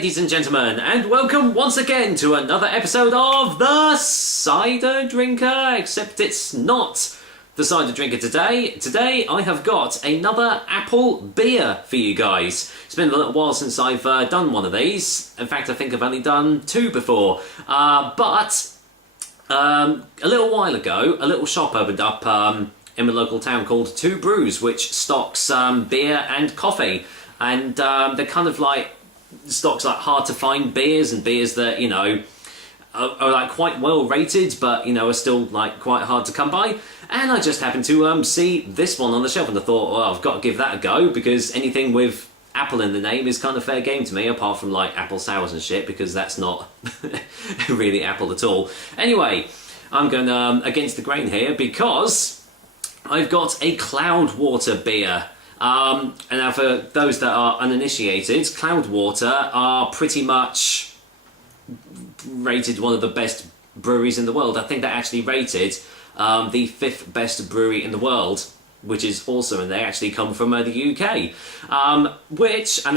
ladies and gentlemen, and welcome once again to another episode of the Cider Drinker, except it's not the Cider Drinker today. Today I have got another apple beer for you guys. It's been a little while since I've done one of these. In fact, I think I've only done two before. But a little while ago, a little shop opened up in my local town called Two Brews, which stocks beer and coffee. And they're kind of like stocks like hard to find beers and beers that, you know, are like quite well rated, but you know, are still like quite hard to come by. And I just happened to see this one on the shelf, and I thought, well, I've got to give that a go, because anything with apple in the name is kind of fair game to me, apart from like apple sours and shit, because that's not really apple at all. Anyway, I'm going against the grain here because I've got a Cloudwater beer. And now for those that are uninitiated, Cloudwater are pretty much rated one of the best breweries in the world. I think they're actually rated the 5th best brewery in the world, which is awesome, and they actually come from the UK. And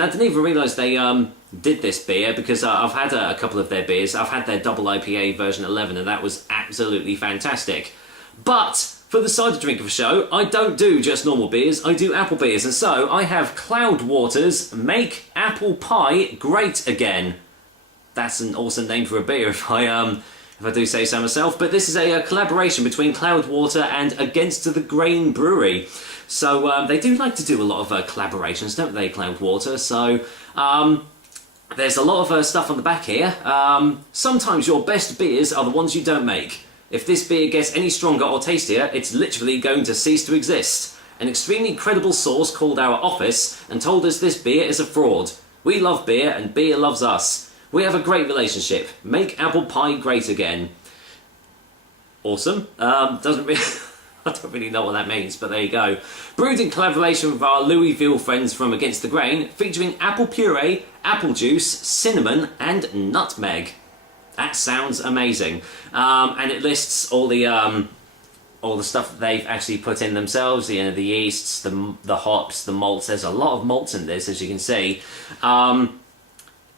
I didn't even realise they did this beer, because I've had a couple of their beers. I've had their double IPA version 11, and that was absolutely fantastic. But for the Cider Drinker show, I don't do just normal beers, I do apple beers, and so I have Cloudwater's Make Apple Pie Great Again. That's an awesome name for a beer if I do say so myself, but this is a collaboration between Cloudwater and Against the Grain Brewery. So they do like to do a lot of collaborations, don't they, Cloudwater? So there's a lot of stuff on the back here. Sometimes your best beers are the ones you don't make. If this beer gets any stronger or tastier, it's literally going to cease to exist. An extremely credible source called our office and told us this beer is a fraud. We love beer and beer loves us. We have a great relationship. Make apple pie great again. Awesome. Doesn't really... I don't really know what that means, but there you go. Brewed in collaboration with our Louisville friends from Against the Grain, featuring apple puree, apple juice, cinnamon and nutmeg. That sounds amazing, and it lists all the stuff that they've actually put in themselves. You know, the yeasts, the hops, the malts. There's a lot of malts in this, as you can see.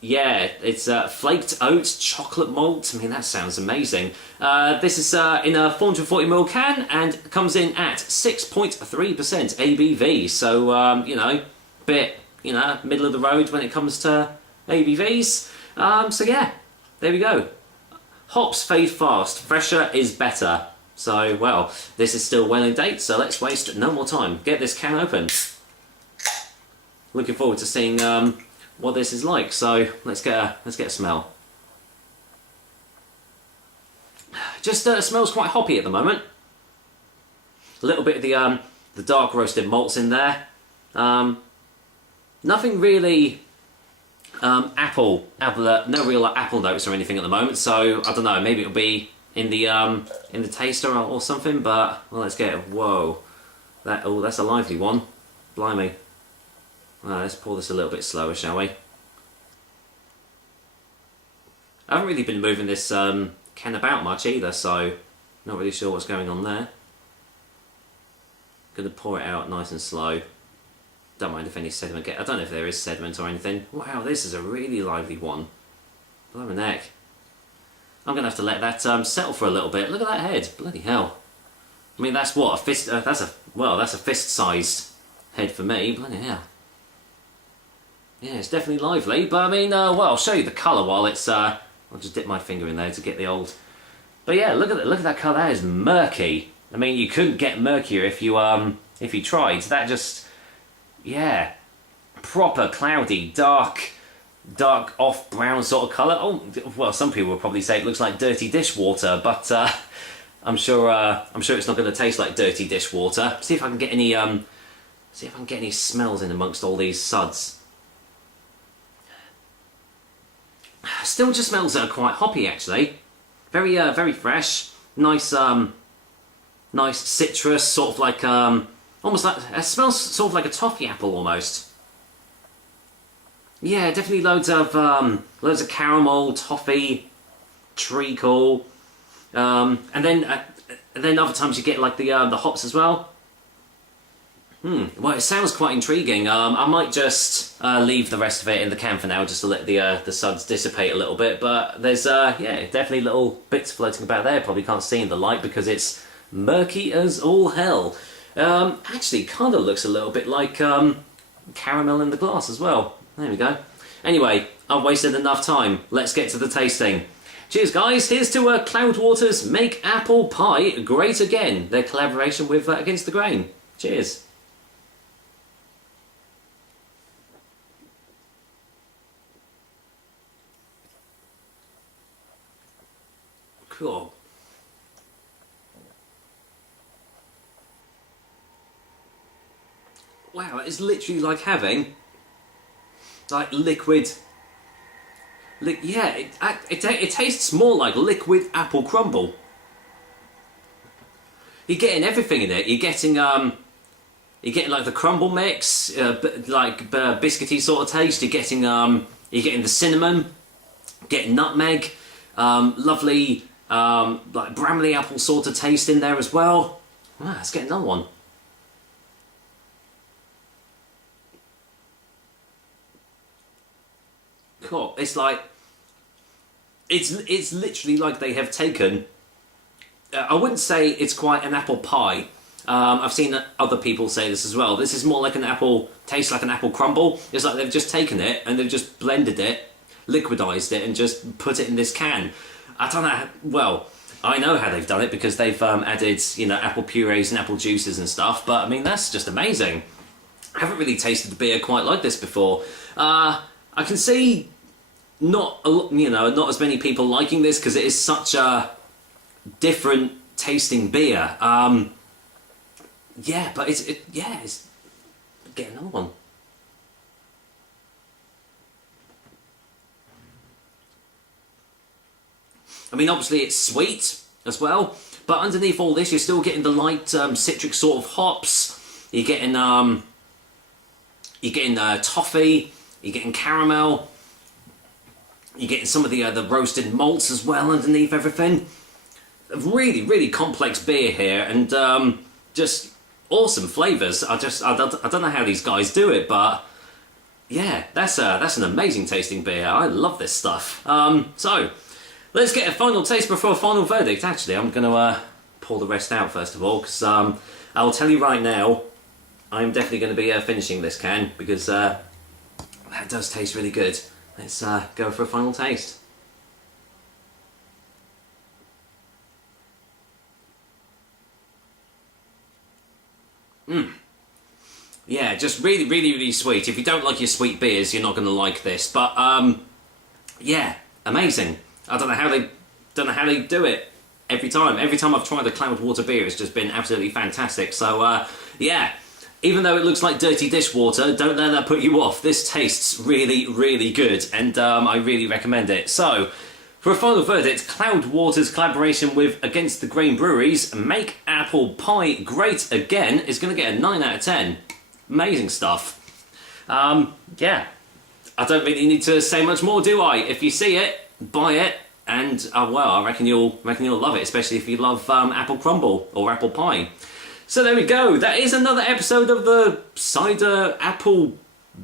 Yeah, it's flaked oats, chocolate malt. I mean, that sounds amazing. This is in a 440ml can and comes in at 6.3% ABV. So you know, bit middle of the road when it comes to ABVs. So yeah. There we go. Hops fade fast, fresher is better. So, well, this is still well in date, so let's waste no more time. Get this can open. Looking forward to seeing what this is like. So let's get a smell. Just smells quite hoppy at the moment. A little bit of the dark roasted malts in there. Nothing really. No real apple notes or anything at the moment, so I don't know, maybe it'll be in the taster or something, but well, let's get it. Whoa, that's a lively one. Blimey. Well, let's pour this a little bit slower, shall we? I haven't really been moving this can about much either, so not really sure what's going on there. Gonna pour it out nice and slow. Don't mind if any sediment I don't know if there is sediment or anything. Wow, this is a really lively one. Blow my neck. I'm gonna have to let that settle for a little bit. Look at that head. Bloody hell. I mean, that's what a fist. That's a fist-sized head for me. Bloody hell. Yeah, it's definitely lively. But I mean, well, I'll show you the colour while it's. I'll just dip my finger in there to get the old. But yeah, look at that colour. That is murky. I mean, you couldn't get murkier if you tried. That just. Yeah, proper cloudy, dark off brown sort of colour. Oh, well, some people would probably say it looks like dirty dishwater, but I'm sure it's not going to taste like dirty dishwater. See if I can get any smells in amongst all these suds. Still just smells quite hoppy actually. Very fresh. Nice citrus, sort of like almost like, it smells sort of like a toffee apple almost. Yeah, definitely loads of caramel, toffee, treacle, and then other times you get like the hops as well. Well, it sounds quite intriguing. I might just leave the rest of it in the can for now, just to let the suds dissipate a little bit. But there's, yeah, definitely little bits floating about there. Probably can't see in the light because it's murky as all hell. Actually, kind of looks a little bit like caramel in the glass as well. There we go. Anyway, I've wasted enough time. Let's get to the tasting. Cheers, guys. Here's to Cloudwater's Make Apple Pie Great Again. Their collaboration with Against the Grain. Cheers. Cool. Wow, it's literally like having like liquid. Yeah, it tastes more like liquid apple crumble. You're getting everything in it. You're getting like the crumble mix, like biscuity sort of taste. You're getting the cinnamon, getting nutmeg, lovely like Bramley apple sort of taste in there as well. Wow, let's get another one. Cool. It's like it's literally like they have taken. I wouldn't say it's quite an apple pie. I've seen other people say this as well. This is more like an apple, tastes like an apple crumble. It's like they've just taken it and they've just blended it, liquidized it, and just put it in this can. I don't know. Well, I know how they've done it because they've added, you know, apple purees and apple juices and stuff. But I mean, that's just amazing. I haven't really tasted a beer quite like this before. I can see not as many people liking this because it is such a different tasting beer. Yeah, but it's get another one. I mean, obviously it's sweet as well, but underneath all this, you're still getting the light citric sort of hops. You're getting toffee. You're getting caramel. You're getting some of the roasted malts as well underneath everything. A really, really complex beer here, and just awesome flavours. I don't know how these guys do it, but yeah, that's an amazing tasting beer. I love this stuff. So let's get a final taste before a final verdict. Actually, I'm going to pour the rest out first of all, because I'll tell you right now, I'm definitely going to be finishing this can, because that does taste really good. Let's go for a final taste. Yeah, just really, really, really sweet. If you don't like your sweet beers, you're not going to like this. But yeah, amazing. I don't know how they do it every time. Every time I've tried a Cloudwater beer, it's just been absolutely fantastic. So yeah, even though it looks like dirty dishwater, don't let that put you off. This tastes really, really good, and I really recommend it. So, for a final verdict, Cloudwater's collaboration with Against the Grain Breweries, Make Apple Pie Great Again, is going to get a 9 out of 10. Amazing stuff. Yeah, I don't really need to say much more, do I? If you see it, buy it, and well, I reckon you'll love it, especially if you love apple crumble or apple pie. So there we go. That is another episode of the Cider Apple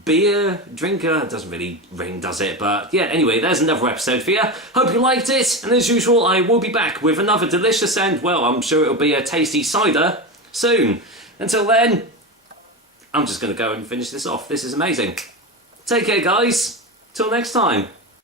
Beer Drinker. It doesn't really ring, does it? But yeah, anyway, there's another episode for you. Hope you liked it. And as usual, I will be back with another delicious and, well, I'm sure it'll be a tasty cider soon. Until then, I'm just going to go and finish this off. This is amazing. Take care, guys. Till next time.